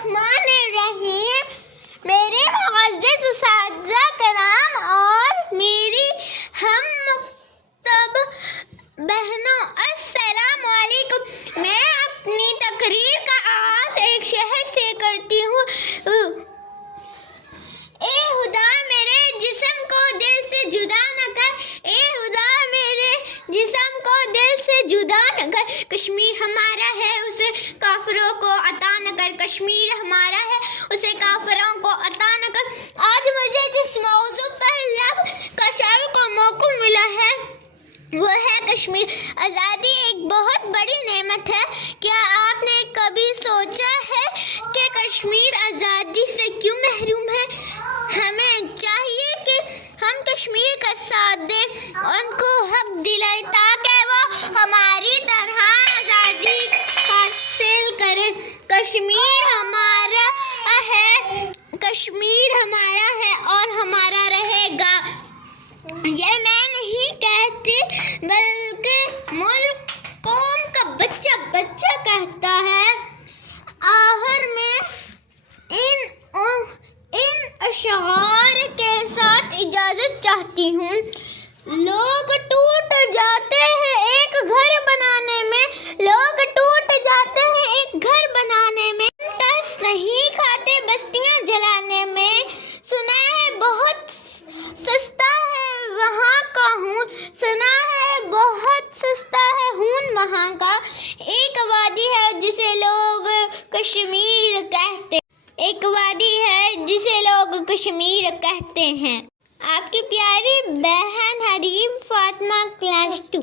الرحمن الرحیم. میرے معزز اساتذہ کرام اور میری ہم مکتب بہنوں، السلام علیکم. میں اپنی تقریر کا آغاز ایک شہر سے کرتی ہوں. اے خدا میرے جسم کو دل سے جدا نہ کر، اے خدا میرے جسم کو دل سے جدا نہ کر. کشمیر ہمارا ہے اسے کافروں کو عطا نہ کر، کشمیر ہمارا ہے اسے کافروں کو عطا نہ کر. آج مجھے جس موضوع پر لب کشائی کا موقع ملا ہے وہ ہے کشمیر. آزادی ایک بہت بڑی نعمت ہے. کیا آپ نے کبھی سوچا ہے کہ کشمیر آزادی سے کیوں محروم ہے؟ ہمیں چاہیے کہ ہم کشمیر کا ساتھ دیں، ان کو حق دلائیں تاکہ وہ ہماری طرح آزادی حاصل کریں. کشمیر ہمارا ہے، کشمیر ہمارا ہے اور ہمارا رہے گا. یہ میں نہیں کہتی بلکہ ملک قوم کا بچہ بچہ کہتا ہے. آخر میں ان اشعار کے ساتھ اجازت چاہتی ہوں. لوگ ٹوٹ جاتے ہیں ایک گھر بنانے میں، لوگ ٹوٹ جاتے ہیں ایک گھر بنانے میں، ترس نہیں کھاتے بستیاں جلانے میں. سنا ہے بہت سستا ہے وہاں کا خون، سنا ہے بہت سستا ہے خون وہاں کا. ایک وادی ہے جسے لوگ کشمیر کہتے، ایک وادی ہے جسے لوگ کشمیر کہتے ہیں. آپ کی پیاری بہن حریم فاطمہ، کلاس 2.